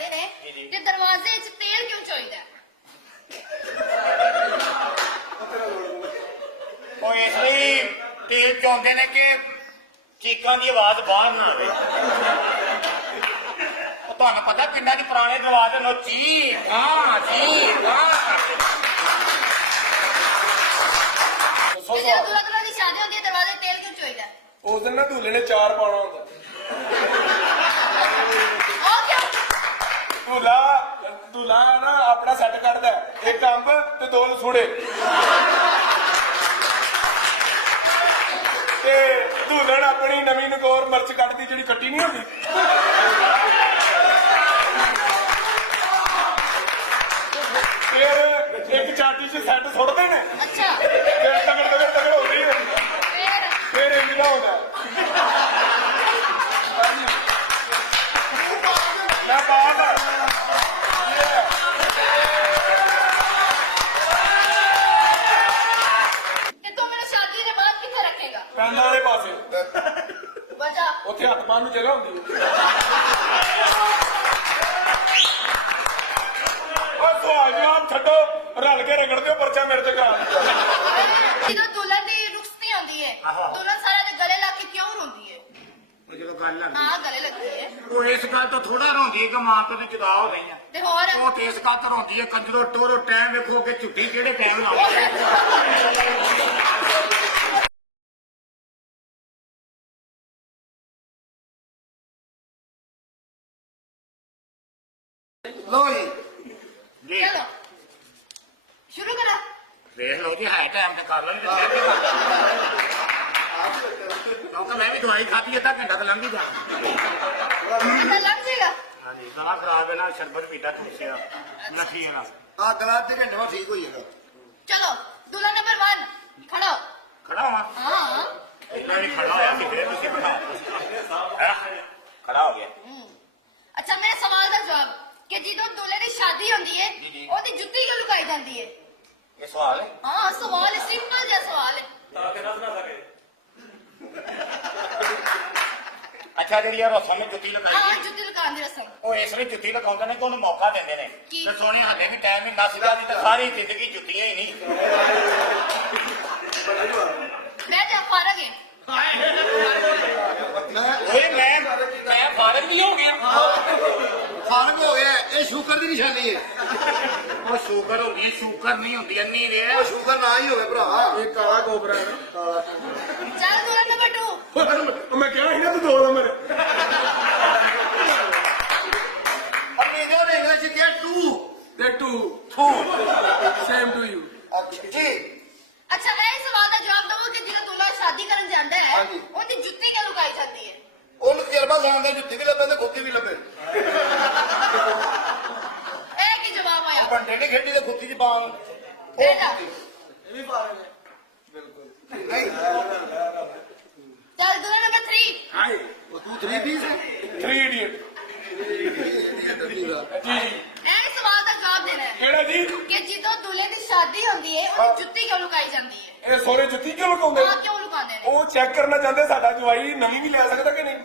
आंदे ने ते दरवाजे च तेल क्यों चोईदा? ਉਹ ਇਸ ਲਈ ਤੇਲ ਚੋਂਦੇ ਨੇ ਕਿ ਚੀਕਾਂ ਦੀ ਆਵਾਜ਼ ਬਾਹਰ ਨਾ ਆਵੇ। ਉਹ ਤੁਹਾਨੂੰ ਪਤਾ ਪਿੰਡਾਂ 'ਚ ਪੁਰਾਣੇ ਦਰਵਾਜ਼ੇ ਨੂੰ ਚੀਕ ਹਾਂ ਚੀਕ ਹਾਂ। ਤੇ ਜਦੋਂ ਦੁल्हा दुल्हन ਦੀ ਸ਼ਾਦੀ ਹੁੰਦੀ ਹੈ ਦਰਵਾਜ਼ੇ ਤੇਲ ਕਿਉਂ ਚੋਈਦਾ? ਉਸ ਦਿਨ ਨਾ ਧੂਲੇ ਨੇ 4 ਪਾਉਣਾ ਹੁੰਦਾ। ਉਹ ਕਿਉਂ? ਧੂਲਾ ਨਾ ਆਪਣਾ ਸੈੱਟ ਕੱਢਦਾ, ਇੱਕ ਅੰਬ ਤੇ 2 ਲਸੂੜੇ ਤੇ ਧੂਲਣ ਆਪਣੀ ਨਵੀਂ ਨਗੌਰ ਮਿਰਚ ਕੱਢਦੀ ਜਿਹੜੀ ਕੱਟੀ ਨਹੀਂ ਹੁੰਦੀ। ਫਿਰ ਇੱਕ ਚਾਟੀ 'ਚ ਸੈੱਟ ਸੁੱਟਦੇ ਨੇ। ਅੱਛਾ ਫਿਰ ਤਗੜ ਹੁੰਦੀ ਹੈ। ਫਿਰ ਇੰਜਣਾ ਹੁੰਦਾ ਮੈਂ ਬਾਤ ਤੇ ਤੂੰ ਮੈਨੂੰ ਸ਼ਾਦੀ ਦੇ ਬਾਅਦ ਕਿੱਥੇ ਰੱਖੇਗਾ? ਪੈਂਦਾ ਵਾਲੇ ਪਾਸੇ ਵਜਾ ਉੱਥੇ ਹੱਥ ਪਾਉਣ ਨੂੰ ਜਗ੍ਹਾ ਹੁੰਦੀ ਹੈ। ਉਹ ਸਵਾਲ ਜਵਾਬ ਛੱਡੋ, ਰਲ ਕੇ ਰਗੜ ਦਿਓ, ਪਰਚਾ ਮੇਰੇ ਤੇ ਕਰਾ ਦਿਓ। ਜਦੋਂ ਦੁਲਹਨ ਦੀ ਰੁਖਸਤੀ ਹੁੰਦੀ ਹੈ ਦੁਲਹਨ ਸਾਰਾ ਦੇ ਗਲੇ ਲਾ ਕੇ ਕਿਉਂ ਰੋਂਦੀ ਹੈ? ਉਹ ਜਦੋਂ ਗੱਲ ਆ ਹਾਂ ਗਲੇ ਲੱਗਦੀ ਹੈ ਉਹ ਇਸ ਗੱਲ ਤੋਂ ਥੋੜਾ ਰੋਂਦੀ ਹੈ ਕਿ ਮਾਂ ਤੋਂ ਜੁਦਾ ਹੋ ਗਈ ਆ। ਤੇ ਹੋਰ ਉਹ ਤੇ ਇਸ ਗੱਲ ਤੋਂ ਰੋਂਦੀ ਹੈ ਕੰਜਰੋ ਟੋਰੋ ਟਾਈਮ ਵੇਖੋ ਕਿ ਝੁੱਟੀ ਕਿਹੜੇ ਟਾਈਮ ਨਾਲ ਆਉਂਦੀ ਹੈ। ਲੋ ਜੀ ਜੀ ਚਲੋ ਸ਼ੁਰੂ ਕਰੋ। ਵੇਖ ਲਓ ਜੀ ਹੈ ਟਾਈਮ ਤੇ ਕਰ ਲੈਂਦੇ ਕਿਉਂਕਿ ਮੈਂ ਵੀ ਦਵਾਈ ਖਾਧੀ ਅੱਧਾ ਘੰਟਾ ਤਾਂ ਲੰਘ ਹੀ ਜਾ। ਅੱਛਾ ਲੱਗ ਜਾਏਗਾ। ਹਾਂਜੀ ਦਵਾ ਖਰਾਬ ਹੈ ਨਾ ਸ਼ਰਬਤ ਪੀਤਾ ਤੁਲਸੀ ਦਾ ਲੱਖੀ ਨਾਲ ਆ ਗਲਾ ਤੇ ਘੰਟੇ ਬਾਅਦ ਠੀਕ ਹੋ ਜਾਏਗਾ। ਚਲੋ ਦੁਲਹਨ ਨੰਬਰ 1 ਖੜੋ। ਖੜਾ ਹੋਵਾਂ ਹਾਂ ਇੰਨਾ ਵੀ ਖੜਾ ਹੋਇਆ ਸੀ ਫਿਰ ਤੁਸੀਂ ਬਿਠਾਓ ਖੜਾ ਹੋ ਗਿਆ। ਅੱਛਾ ਮੇਰੇ ਸਵਾਲ ਦਾ ਜਵਾਬ ਕਿ ਜਦੋਂ ਦੁਲਹਨ ਦੀ ਸ਼ਾਦੀ ਹੁੰਦੀ ਹੈ ਜੀ। ਉਹਦੀ ਜੁੱਤੀ ਕਿਉਂ ਲੁਕਾਈ ਜਾਂਦੀ ਹੈ? ਇਹ ਸਵਾਲ ਹੈ ਹਾਂ ਸਵਾਲ ਸਿੰਪਲ ਜਿਹਾ ਸਵਾਲ ਹੈ। ਅੱਛਾ ਜਿਹੜੀ ਇਹ ਰਸਮ ਨੇ ਜੁੱਤੀ ਲਗਾਈ ਹਾਂ ਜੁੱਤੀ ਲੁਕਾਉਣ ਦੀ ਰਸਮ। ਉਹ ਇਸ ਲਈ ਜੁੱਤੀ ਲਗਾਉਂਦੇ ਨੇ ਕਿ ਉਹਨੂੰ ਮੌਕਾ ਦਿੰਦੇ ਨੇ ਕੀ? ਤੇ ਸੋਹਣੇ ਹਾਲੇ ਵੀ ਟਾਈਮ ਹੀ ਨੱਸਦਾ ਦੀ ਤਾਂ ਸਾਰੀ ਜ਼ਿੰਦਗੀ ਜੁੱਤੀਆਂ ਹੀ ਨਹੀਂ। ਮੈਂ ਜਾ ਫਾਰਗ ਹੈ। ਓਏ ਮੈਂ ਫਾਰਗ ਵੀ ਹੋ ਗਿਆ। ਫਾਰਗ ਹੋ ਗਿਆ, ਇਹ ਸ਼ੂਗਰ ਦੀ ਨਿਸ਼ਾਨੀ ਹੈ। ਉਹ ਸ਼ੂਗਰ ਹੋ ਗਈ ਸ਼ੂਗਰ ਨਹੀਂ ਹੁੰਦੀ ਅੰਨੀ ਰੇ ਉਹ ਸ਼ੂਗਰ ਨਾ ਹੀ ਹੋਵੇ ਭਰਾ। ਇਹ ਕਾਲਾ ਕੋਬਰਾ ਹੈ ਨਾ। ਚੱਲ ਦੁਲਹਨ ਨੰਬਰ 2 ਮੈਂ ਕਿਹਾ ਸੀ ਨਾ ਤੂੰ 2 ਨੰਬਰ। ਅੰਗਰੇਜ਼ੀ ਨੇ ਇੰਗਲਿਸ਼ ਕਿਹਾ 2 ਤੇ 2 ਸੇਮ ਟੂ ਯੂ। ਜੀ ਅੱਛਾ ਇਹ ਸਵਾਲ ਦਾ ਜਵਾਬ ਦਵੋ ਕਿ ਜਦੋਂ ਦੁਲਹਾ ਸ਼ਾਦੀ ਕਰਨ ਜਾਂਦਾ ਹੈ ਹਾਂਜੀ। ਉਹਦੀ ਜੁੱਤੀ ਕਿਉਂ ਲੁਕਾਈ ਜਾਂਦੀ ਹੈ? ਉਹਨੂੰ ਤਜਰਬਾ ਲਾਉਂਦਾ, ਜੁੱਤੀ ਵੀ ਲੱਭੇ ਤੇ ਖੁੱਤੀ ਵੀ ਲੱਭੇ। ਇਹ ਕੀ ਜਵਾਬ ਆਇਆ? ਬੰਦੇ ਨਹੀਂ ਖੇਡੀ ਤੇ ਖੁੱਤੀ ਚ ਬਾਲ ਬੇਟਾ ਇਹ ਵੀ ਫਾਰਗ ਹੈ ਬਿਲਕੁਲ। ਨਹੀਂ ਚੱਲ ਦੁਲਹਨ ਨੰਬਰ 3 ਹਾਈ ਉਹ ਤੂੰ 3 ਪੀਸ ਹੈ। 3 ਇਡੀਅਟ ਜੀ। ਇਹ ਸਵਾਲ ਦਾ ਜਵਾਬ ਦੇਣਾ ਹੈ ਕਿਹੜਾ ਜੀ? ਕਿ ਜਦੋਂ ਦੁਲਹੇ ਦੀ ਸ਼ਾਦੀ ਹੁੰਦੀ ਹੈ ਉਹਦੀ ਜੁੱਤੀ ਕਿਉਂ ਲੁਕਾਈ ਜਾਂਦੀ ਹੈ? ਇਹ ਸੋਹਰੇ ਜੁੱਤੀ ਕਿਉਂ ਲਗਾਉਂਦੇ? ਹਾਂ ਕਿਉਂ ਲੁਕਾਉਂਦੇ ਨੇ? ਉਹ ਚੈੱਕ ਕਰਨਾ ਚਾਹੁੰਦੇ ਸਾਡਾ ਜਵਾਈ ਨਵੀਂ ਵੀ ਲੈ ਸਕਦਾ ਕਿ ਨਹੀਂ।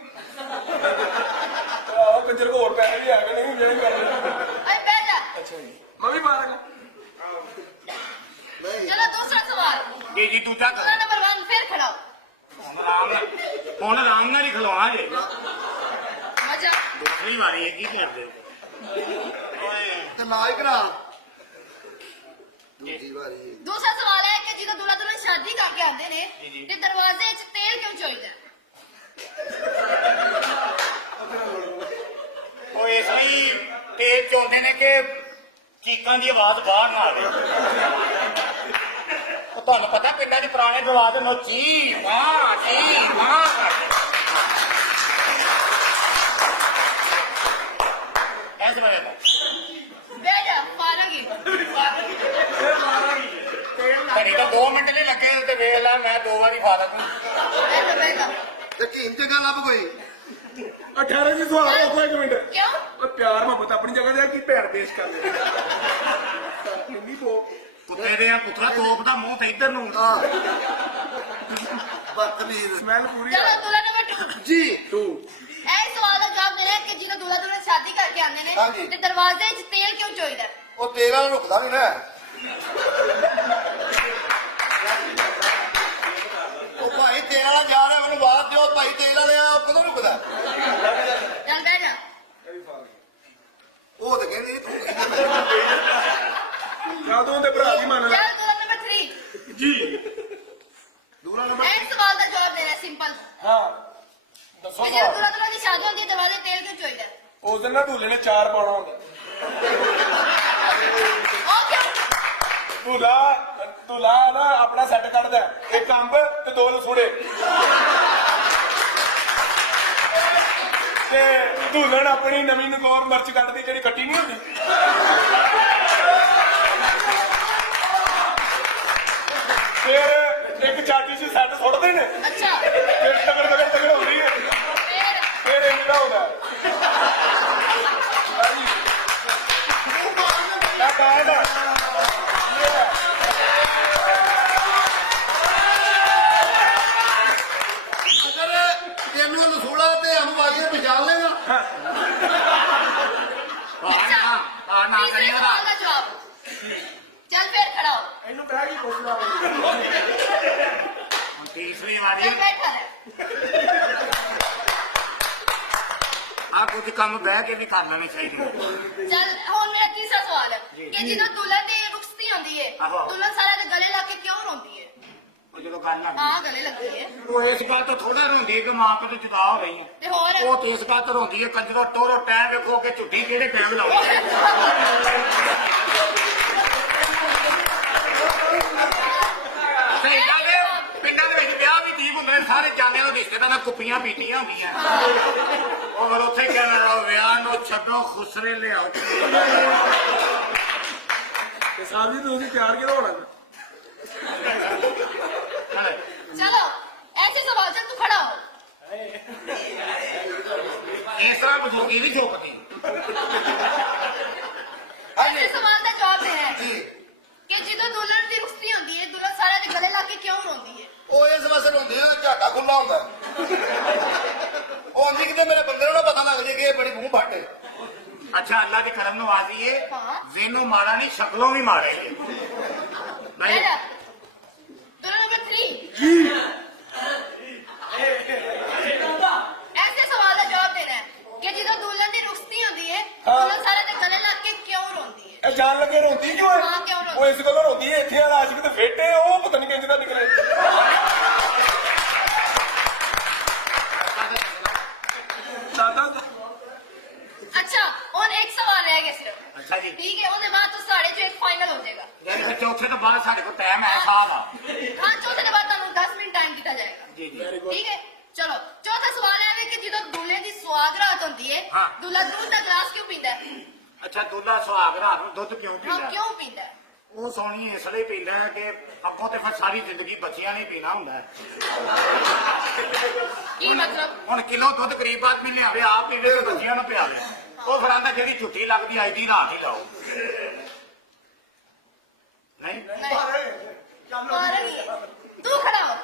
ਆਹ ਕੰਜਰ ਕੋ ਹੋਰ ਪੈਸੇ ਵੀ ਹੈਗੇ ਨਹੀਂ ਜਿਹੜੇ ਕਰਦੇ। ਅਰੇ ਬੇਟਾ ਅੱਛਾ ਜੀ ਮੈਂ ਵੀ ਮਾਰਾਂਗਾ। ਨਹੀਂ ਚਲੋ ਦੂਸਰਾ ਸਵਾਲ ਜੀ ਦੂਜਾ ਕਰੋ। ਦੁਲਹਨ ਨੰਬਰ 1 ਫਿਰ ਖੜਾਓ। ਹੁਣ ਆਰਾਮ ਨਾਲ ਹੀ ਖਲਵਾਉਣਾ ਜੇ ਮਜ਼ਾ ਦੂਸਰੀ ਵਾਰੀ ਇਹ ਕੀ ਕਰਦੇ ਹੋ? ਤੇ ਨਾ ਹੀ ਕਰਾ ਦੂਜੀ ਵਾਰੀ। ਦੂਸਰਾ ਸਵਾਲ ਹੈ ਕਿ ਜਦੋਂ ਦੁਲਹਾ ਦੁਲਹਨ ਸ਼ਾਦੀ ਕਰਕੇ ਆਉਂਦੇ ਨੇ ਜੀ। ਤੇ ਦਰਵਾਜ਼ੇ 'ਚ ਤੇਲ ਕਿਉਂ ਚੋਈਦਾ? ਉਹ ਇਸ ਲਈ ਤੇਲ ਚੋਂਦੇ ਨੇ ਕਿ ਚੀਕਾਂ ਦੀ ਆਵਾਜ਼ ਬਾਹਰ ਨਾ ਆਵੇ। ਉਹ ਤੁਹਾਨੂੰ ਪਤਾ ਪਿੰਡਾਂ 'ਚ ਪੁਰਾਣੇ ਦਰਵਾਜ਼ੇ ਨੂੰ ਚੀਕ ਹਾਂ ਚੀਕ ਹਾਂ। ਇਸ ਵੇਲੇ ਬੇਟਾ ਫਾਰਗ ਹੈ। ਘੜੀ ਤਾਂ 2 ਮਿੰਟ ਨਹੀਂ ਲੱਗੇ ਤੇ ਵੇਖ ਲੈ ਮੈਂ 2 ਵਾਰੀ ਫਾਰਕ ਹੂੰ। ਬੇਟਾ ਤੇ ਕੀਮ ਜਗ੍ਹਾ ਲੱਭ ਕੋਈ। 18 ਜੀ ਸਵਾਲ ਰੋਕੋ ਇੱਕ ਮਿੰਟ। ਕਿਉਂ? ਉਹ ਪਿਆਰ ਮੁਹੱਬਤ ਆਪਣੀ ਜਗ੍ਹਾ ਤੇ ਕੀ ਭੈਣ ਪੇਸ਼ ਕਰਦੇ ਇੰਨੀ ਬੋ ਕੁੱਤੇ ਦੇ ਆ ਪੁੱਤਰਾ ਤੋਪ ਦਾ ਮੂੰਹ ਤੇ ਇੱਧਰ ਨੂੰ। ਹਾਂ ਬਦਤਮੀਜ਼। ਸਮੈਲ ਪੂਰੀ ਚਲੋ ਦੁਲਹਨ ਨੰਬਰ 2 ਜੀ 2 ਇਹ ਸਵਾਲ ਦਾ ਜਵਾਬ ਦੇਣਾ ਹੈ ਕਿ ਜਦੋਂ ਦੁਲਹਾ ਦੁਲਹਨ ਸ਼ਾਦੀ ਕਰਕੇ ਆਉਂਦੇ ਨੇ ਹਾਂਜੀ। ਤੇ ਦਰਵਾਜ਼ੇ 'ਚ ਤੇਲ ਕਿਉਂ ਚੋਈਦਾ? ਉਹ ਤੇਲ ਵਾਲਾ ਰੁਕਦਾ ਨਹੀਂ ਨਾ। ਉਹ ਭਾਈ ਤੇਲ ਵਾਲਾ ਜਾ ਰਿਹਾ ਮੈਨੂੰ ਬਾਤ ਦਿਓ ਭਾਈ ਤੇਲ ਵਾਲੇ ਆ ਕਦੋਂ ਰੁਕਦਾ? ਚੱਲ ਬਹਿ ਜਾ। ਉਹ ਤਾਂ ਕਹਿੰਦੀ ਤੂੰ ਜਦੋਂ ਦੇ ਭਰਾ ਦੀ ਮੰਨ ਲੈ ਚੱਲ ਦੂਲਾ ਨੰਬਰ 3 ਜੀ। ਦੂਰਾ ਨੰਬਰ ਐਂਡ ਸਵਾਲ ਦਾ ਜਵਾਬ ਦੇਣਾ ਸਿੰਪਲ। ਹਾਂ ਦੱਸੋ ਕਿ ਜਦੋਂ ਦੂਲਾ ਦੁਲਹਨ ਦੀ ਸ਼ਾਦੀ ਹੁੰਦੀ ਹੈ ਦਰਵਾਜ਼ੇ 'ਚ ਤੇਲ ਕਿਉਂ ਚੋਈਦਾ? ਉਸ ਦਿਨ ਨਾ ਢੂਲੇ ਨੇ 4 ਪਾਉਣਾ ਹੁੰਦਾ। ਉਹ ਕਿਉਂ? ਢੂਲਾ ਨਾ ਆਪਣਾ ਸੈੱਟ ਕੱਢਦਾ, ਇੱਕ ਅੰਬ ਤੇ 2 ਲਸੂੜੇ ਤੇ ਢੂਲਣ ਆਪਣੀ ਨਵੀਂ ਨਕੌਰ ਮਿਰਚ ਕੱਢਦੀ ਜਿਹੜੀ ਖੱਟੀ ਨਹੀਂ ਹੁੰਦੀ। ਫਿਰ ਇੱਕ ਚਾਟੀ 'ਚ ਸੈੱਟ ਸੁੱਟਦੇ ਨੇ, ਅੱਛਾ ਫਿਰ ਤਗੜ ਹੁੰਦੀ ਹੈ, ਫਿਰ ਫਿਰ ਇੰਨਾ ਹੁੰਦਾ ਮੈਂ ਕਹਿੰਦਾ ਤੈਨੂੰ ਲਸੂੜਾ ਤੇ ਹਮ ਬਾਜੀਆਂ ਪਛਾਣ ਲੈਗਾ। ਤੀਸਰੇ ਸਵਾਲ ਦਾ ਜਵਾਬ। ਚੱਲ ਫੇਰ ਖੜਾ ਹੋ। ਇਹਨੂੰ ਕਹਿ ਕੀ ਪੁੱਛਦਾ ਤੀਸਰੀ ਵਾਰੀ ਚੱਲ ਬੈਠਾ ਰਹਿ। ਆ ਕੁਝ ਕੰਮ ਬਹਿ ਕੇ ਵੀ ਕਰ ਲੈਣੇ ਚਾਹੀਦੇ। ਚੱਲ ਹੁਣ ਮੇਰਾ ਤੀਸਰਾ ਸਵਾਲ ਹੈ ਕਿ ਜਦੋਂ ਦੁਲਹਨ ਦੀ ਰੁਖਸਤੀ ਹੁੰਦੀ ਹੈ ਆਹੋ। ਦੁਲਹਨ ਸਾਰਾ ਦਿਨ ਗਲੇ ਲਾ ਕੇ ਕਿਉਂ ਰੋਂਦੀ ਹੈ? ਉਹ ਜਦੋਂ ਗੱਲ ਆ ਹਾਂ ਗਲੇ ਲੱਗੀ ਹੈ ਉਹ ਇਸ ਗੱਲ ਤੋਂ ਥੋੜਾ ਰੋਂਦੀ ਹੈ ਕਿ ਮਾਂ ਪਿਓ ਤੋਂ ਜੁਦਾ ਹੋ ਗਈ ਹੈ। ਤੇ ਹੋਰ ਉਹ ਤੇ ਇਸ ਗੱਲ ਤੋਂ ਰੋਂਦੀ ਹੈ ਕੰਜਰੋ ਟੋਰੋ ਟਾਈਮ ਵੇਖੋ ਕਿ ਝੁੱਡੀ ਕਿਹੜੇ ਟਾਈਮ ਲਾਉਂਦੀ ਸਹੀ ਗੱਲ ਹੈ। ਪਿੰਡਾਂ ਦੇ ਵਿੱਚ ਵਿਆਹ ਵੀ ਠੀਕ ਹੁੰਦੇ ਨੇ, ਸਾਰੇ ਜਾਂਦੇ ਨੇ ਰਿਸ਼ਤੇਦਾਰਾਂ ਕੁੱਪੀਆਂ ਪੀਤੀਆਂ ਹੁੰਦੀਆਂ ਉਹ ਫਿਰ ਉੱਥੇ ਕਹਿੰਦਾ ਵਿਆਹ ਨੂੰ ਛੱਡੋ ਖੁਸਰੇ ਲਿਆਓ। ਤੇ ਸਾਹਿਬ ਜੀ ਤੁਸੀਂ ਤਿਆਰ ਕਿਉਂ ਹੋਣਾ? ਚਲੋ ਐਸੇ ਸਵਾਲ ਚੱਲ ਤੂੰ ਖੜਾ ਹੋ। ਇਸ ਤਰ੍ਹਾਂ ਬਜ਼ੁਰਗੀ ਵੀ ਝੋਕਦੀ ਐਸੇ ਸਵਾਲ ਦਾ ਜਵਾਬ ਦੇਣਾ ਹੈ ਜੀ ਕਿ ਜਦੋਂ ਦੁਲਹਨ ਦੀ ਰੁਖਸਤੀ ਹੁੰਦੀ ਹੈ ਦੁਲਹਨ ਸਾਰਾ ਦਿਨ ਗਲੇ ਲਾ ਕੇ ਕਿਉਂ ਰੋਂਦੀ ਹੈ? ਉਹ ਇਸ ਵਾਸਤੇ ਹੁੰਦੀ ਆ ਝਾਟਾ ਖੁੱਲਾ ਹੁੰਦਾ। ਉਹ ਨਹੀਂ ਕਿਤੇ ਮੇਰੇ ਬੰਦੇ ਨੂੰ ਨਾ ਪਤਾ ਲੱਗ ਜੇ ਕਿ ਇਹ ਬੜੀ ਮੂੰਹ ਫੱਟ ਹੈ। ਅੱਛਾ ਅੱਲਾ ਦੀ ਕਰਮ ਨਵਾਜ਼ੀ ਹੈ ਹਾਂ। ਜ਼ੇਨੋਂ ਮਾੜਾ ਨਹੀਂ ਸ਼ਕਲੋਂ ਵੀ ਮਾਰੇ ਨਹੀਂ ਦੁਲਹਨ ਨੰਬਰ 3 ਐਸੇ ਸਵਾਲ ਦਾ ਜਵਾਬ ਦੇਣਾ ਹੈ ਕਿ ਜਦੋਂ ਦੁਲਹਨ ਦੀ ਰੁਖਸਤੀ ਹੁੰਦੀ ਹੈ ਦੁਲਹਨ ਸਾਰਾ ਦਿਨ ਗਲੇ ਲਾ ਕੇ ਕਿਉਂ ਰੋਂਦੀ ਹੈ? ਇਹ ਜਾਣ ਲੱਗੇ ਰੋਂਦੀ ਕਿਉਂ ਹਾਂ, ਕਿਉਂ ਹੈ? ਰੋਂਦੀ? ਉਹ ਇਸ ਗੱਲੋਂ ਰੋਂਦੀ ਹੈ ਇੱਥੇ ਵਾਲਾ ਆਸ਼ਿਕ ਤੇ ਫੇਟੇ ਉਹ ਪਤਾ ਨਹੀਂ ਕਿੰਜ ਦਾ ਨਿਕਲੇ। ਦਾਦਾ ਅੱਛਾ ਹੁਣ ਇੱਕ ਸਵਾਲ ਰਹਿ ਗਿਆ ਸਿਰਫ। ਅੱਛਾ ਜੀ ਠੀਕ ਹੈ ਉਹਦੇ ਬਾਅਦ ਤੋਂ ਸਾਡੇ ਚੋਂ ਇੱਕ ਫਾਈਨਲ ਹੋ ਜਾਏਗਾ। ਯਾਨੀ ਕਿ ਚੌਥੇ ਤੋਂ ਬਾਅਦ ਸਾਡੇ ਕੋਲ ਟਾਈਮ ਹੈ ਸਾਲ ਦਾ। ਹਾਂ ਚੌਥੇ ਦੇ ਬਾਅਦ ਤੁਹਾਨੂੰ 10 ਮਿੰਟ ਟਾਈਮ ਦਿੱਤਾ ਜਾਏਗਾ। ਜੀ ਜੀ ਠੀਕ ਹੈ ਚਲੋ ਚੌਥਾ ਸਵਾਲ ਇਹ ਹੈ ਕਿ ਜਦੋਂ ਦੁਲਹੇ ਦੀ ਸੁਹਾਗ ਰਾਤ ਹੁੰਦੀ ਹੈ ਹਾਂ। ਦੁਲਹਾ ਦੁੱਧ ਦਾ ਗਲਾਸ ਕਿਉਂ ਪੀਂਦਾ ਹੈ? ਅੱਛਾ ਦੁੱਲਾ ਸੁਹਾਗ ਰਾਤ ਨੂੰ ਦੁੱਧ ਕਿਉਂ ਹਾਂ ਪੀਂਦਾ? ਕਿਉਂ ਪੀਂਦਾ ਹੈ? ਉਹ ਸੋਹਣੀ ਇਸ ਲਈ ਪੀਂਦਾ ਹੈ ਕਿ ਅੱਗੋਂ ਤੇ ਫਿਰ ਸਾਰੀ ਜ਼ਿੰਦਗੀ ਬੱਚਿਆਂ ਨੇ ਪੀਣਾ ਹੁੰਦਾ ਹੈ। ਕੀ ਮਤਲਬ? ਹੁਣ ਕਿਲੋ ਦੁੱਧ ਗਰੀਬ ਆਦਮੀ ਲਿਆਵੇ ਆਪ ਪੀਵੇ ਤੇ ਬੱਚਿਆਂ ਨੂੰ ਪਿਆਵੇ। ਉਹ ਫਿਰ ਆਂਦਾ ਜਿਹੜੀ ਝੁੱਟੀ ਲੱਗਦੀ ਅੱਜ ਦੀ ਰਾਤ ਹੀ ਲਾਓ। ਨਹੀਂ ਤੂੰ ਖੜਾ ਹੋ।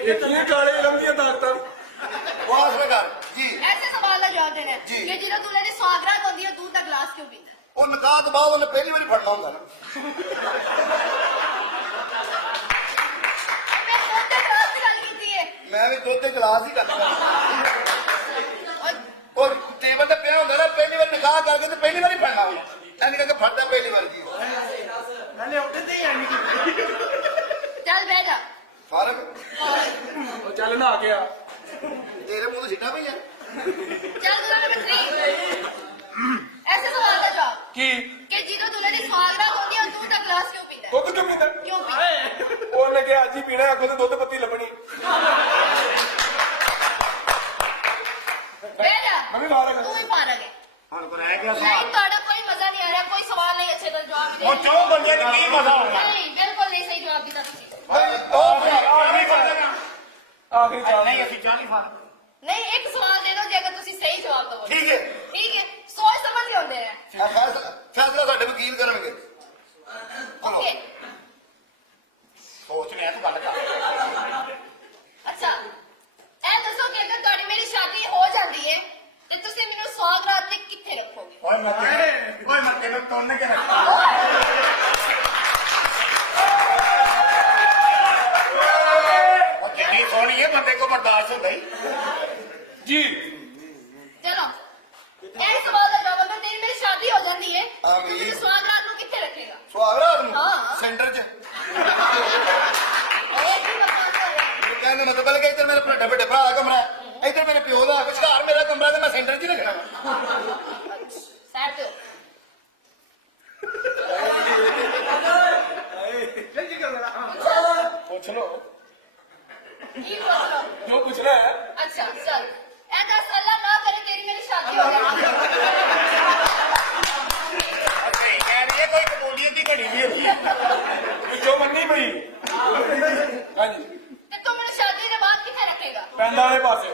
ਇਹ ਕੀ ਕਾਲੇ ਲੰਮੀਆਂ ਤਾਕਤਾਂ ਬਹੁਤ ਸਵਾਲ ਜੀ। ਐਸੇ ਸਵਾਲ ਦਾ ਜਵਾਬ ਦੇਣਾ ਹੈ ਜੀ। ਕਿ ਜਦੋਂ ਦੁਲਹੇ ਦੀ ਸੁਹਾਗ ਰਾਤ ਹੁੰਦੀ ਹੈ ਦੁੱਧ ਦਾ ਗਲਾਸ ਕਿਉਂ ਪੀਂਦਾ ਹੈ? ਉਹ ਨਿਕਾਹ ਤੋਂ ਬਾਅਦ ਉਹਨੇ ਪਹਿਲੀ ਵਾਰੀ ਫੜਨਾ ਹੁੰਦਾ ਨਾ। ਮੈਂ ਦੁੱਧ ਦੇ ਗਲਾਸ ਦੀ ਗੱਲ ਕੀਤੀ ਹੈ। ਮੈਂ ਵੀ ਦੁੱਧ ਦੇ ਗਲਾਸ ਹੀ ਕਰਦਾ। ਔਰ ਉਹ ਟੇਬਲ ਤੇ ਪਿਆ ਹੁੰਦਾ ਨਾ ਪਹਿਲੀ ਵਾਰੀ ਨਿਕਾਹ ਕਰਕੇ ਤੇ ਪਹਿਲੀ ਵਾਰੀ ਫੜਨਾ ਹੁੰਦਾ। ਐਨੀ ਕਰਕੇ ਫੜਦਾ ਪਹਿਲੀ ਵਾਰੀ ਜੀ। ਚੱਲ ਬਹਿ ਜਾ। ਫਰਕ ਉਹ ਚੱਲ ਨਹਾ ਕੇ ਆ। ਤੇਰੇ ਮੂੰਹ ਤੋਂ ਸਿੱਟਾ ਪਈਆਂ। ਚੱਲ ਦੁਲਹਾ ਨੰਬਰ 3 ਐਸੇ ਸਵਾਲ ਦਾ ਜਵਾਬ ਕੀ ਕਿ ਜਦੋਂ ਦੁਲਹੇ ਦੀ ਸੁਹਾਗ ਰਾਤ ਹੁੰਦੀ ਹੈ ਦੁੱਧ ਦਾ ਗਲਾਸ ਕਿਉਂ ਪੀਂਦਾ ਹੈ? ਦੁੱਧ ਕਿਉਂ ਪੀਂਦਾ? ਕਿਉਂ ਪੀਂਦਾ? ਉਹਨੇ ਕਿਹਾ ਅੱਜ ਹੀ ਪੀਣਾ, ਅੱਗੋਂ ਤੇ ਦੁੱਧ ਪੱਤੀ ਲੱਭਣੀ। ਬਹਿ ਜਾ। ਮੈਂ ਵੀ ਬਾਹਰ ਆ ਤੂੰ ਹੀ ਪਾਰਗ ਹੈ। ਹੁਣ ਕੋ ਰਹਿ ਗਿਆ ਨਹੀਂ ਸਵਾਲ। ਤੁਹਾਡਾ ਕੋਈ ਮਜ਼ਾ ਨਹੀਂ ਆ ਰਿਹਾ ਕੋਈ ਸਵਾਲ ਨਹੀਂ ਅੱਛੇ ਦਾ ਜਵਾਬ ਦੇ ਉਹ ਚੋ ਬੰਦੇ ਨੂੰ ਕੀ ਮਜ਼ਾ ਆਉਣਾ? ਨਹੀਂ ਬਿਲਕੁਲ ਨਹੀਂ ਸਹੀ ਜਵਾਬ ਦਿੱਤਾ ਤੁਸੀਂ। ਆਖਰੀ ਬੰਦੇ ਨੂੰ ਆਖਰੀ ਚਾਲ ਨਹੀਂ ਅਸੀਂ ਚਾਹ ਨਹੀਂ ਖਾ ਨਹੀਂ ਇੱਕ ਸਵਾਲ ਦੇ ਦਿਓ ਜੇ ਅਗਰ ਤੁਸੀਂ ਸਹੀ ਜਵਾਬ ਦਵੋਗੇ। ਠੀਕ ਹੈ। ਠੀਕ ਹੈ ਸੋਚ ਸਮਝ ਕੇ ਹੁੰਦੇ ਆ। ਫੈਸਲਾ ਸਾਡੇ ਵਕੀਲ ਕਰਨਗੇ। ਓਕੇ ਸੋਚ ਲਿਆ ਤੂੰ ਗੱਲ ਕਰ। ਅੱਛਾ ਇਹ ਦੱਸੋ ਕਿ ਅਗਰ ਤੁਹਾਡੀ ਮੇਰੀ ਸ਼ਾਦੀ ਹੋ ਤੇ ਤੁਸੀਂ ਮੈਨੂੰ ਸਵਾਦ ਰਾਤ ਤੇ ਕਿੱਥੇ ਰੱਖੋਗੇ? ਓਏ ਮੈਂ ਤੈਨੂੰ ਤੋੜਨ ਕੇ ਰੱਖਾਂ। ਕਿੰਨੀ ਸੋਹਣੀ ਹੈ ਬੰਦੇ ਕੋ ਬਰਦਾਸ਼ਤ ਹੁੰਦਾ ਹੀ। ਜੀ ਚਲੋ ਇਹ ਸਵਾਲ ਦਾ ਜਵਾਬ ਹੈ ਤੇਰੀ ਮੇਰੀ ਸ਼ਾਦੀ ਹੋ ਜਾਂਦੀ ਹੈ ਹਾਂ ਤੂੰ ਵੀ। ਮੈਨੂੰ ਸਵਾਦ ਰਾਤ ਨੂੰ ਕਿੱਥੇ ਰੱਖੇਗਾ? ਸੁਹਾਗ ਰਾਤ ਨੂੰ ਹਾਂ। ਸੈਂਟਰ 'ਚ ਇਹ ਕੀ ਬਕਵਾਸ ਕਰ ਰਿਹਾ? ਕਹਿੰਦੇ ਮਤਲਬ ਕਿ ਇੱਧਰ ਮੇਰਾ ਵੱਡੇ ਭਰਾ ਦਾ ਕਮਰਾ ਹੈ, ਇੱਧਰ ਮੇਰੇ ਪਿਓ ਦਾ, ਵਿਚਕਾਰ ਮੇਰਾ ਕਮਰਾ ਤੇ ਮੈਂ ਸੈਂਟਰ 'ਚ ਹੀ ਰੱਖਣਾ। ਸਾਈਡ ਤੇ ਜਲਦੀ ਕਰ ਜਰਾ ਪੁੱਛ ਲੋ ਕੀ ਪੁੱਛ ਲਓ? ਜੋ ਪੁੱਛਣਾ ਹੈ। ਅੱਛਾ ਚੱਲ ਇਹ ਦੱਸ ਅੱਲਾ ਨਾ ਕਰੇ ਤੇਰੀ ਮੇਰੀ ਸ਼ਾਦੀ ਹੋ ਜਾਏ ਅਸੀਂ ਕਹਿ ਰਹੀ ਹੈ ਕੋਈ ਕਬੂਲੀਅਤ ਦੀ ਘੜੀ ਵੀ ਹੁੰਦੀ। ਜੋ ਮੰਨੀ ਪਈ ਹਾਂਜੀ ਤੇ ਤੂੰ ਮੈਨੂੰ ਸ਼ਾਦੀ ਦੇ ਬਾਅਦ ਕਿੱਥੇ ਰੱਖੇਗਾ? ਪੈਂਦਾ ਵਾਲੇ ਪਾਸੇ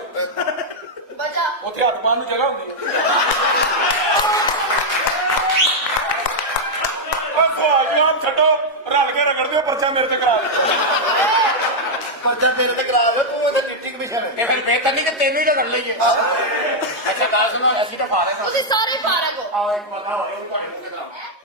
ਬਜਾ ਉੱਥੇ ਹੱਥ ਪਾਉਣ ਨੂੰ ਜਗ੍ਹਾ ਹੁੰਦੀ ਹੈ। ਉਹ ਸਵਾਲ ਜਵਾਬ ਛੱਡੋ, ਰਲ ਕੇ ਰਗੜ ਦਿਓ, ਪਰਚਾ ਮੇਰੇ ਤੇ ਕਰਾ ਦਿਓ। ਪਰਚਾ ਤੇਰੇ ਤੇ ਕਰਾ ਦੇ, ਤੂੰ ਉਹਦੇ ਡਿਪਟੀ ਕਮਿਸ਼ਨਰ ਹੈ। ਇਹ ਫਿਰ ਬਿਹਤਰ ਨਹੀਂ ਕਿ ਤੈਨੂੰ ਹੀ ਤਾਂ ਕਰ ਲਈਏ। ਅੱਛਾ ਦੱਸ ਨੂੰ ਅਸੀਂ ਤਾਂ ਖਾ ਰਹੇ ਤੁਸੀਂ ਸਾਰੇ ਫਾਰਗ ਹੋ ਆਓ ਇੱਕ ਪਤਾ ਹੋਵੇ ਉਹ ਤੁਹਾਨੂੰ ਕਿਦਾਂ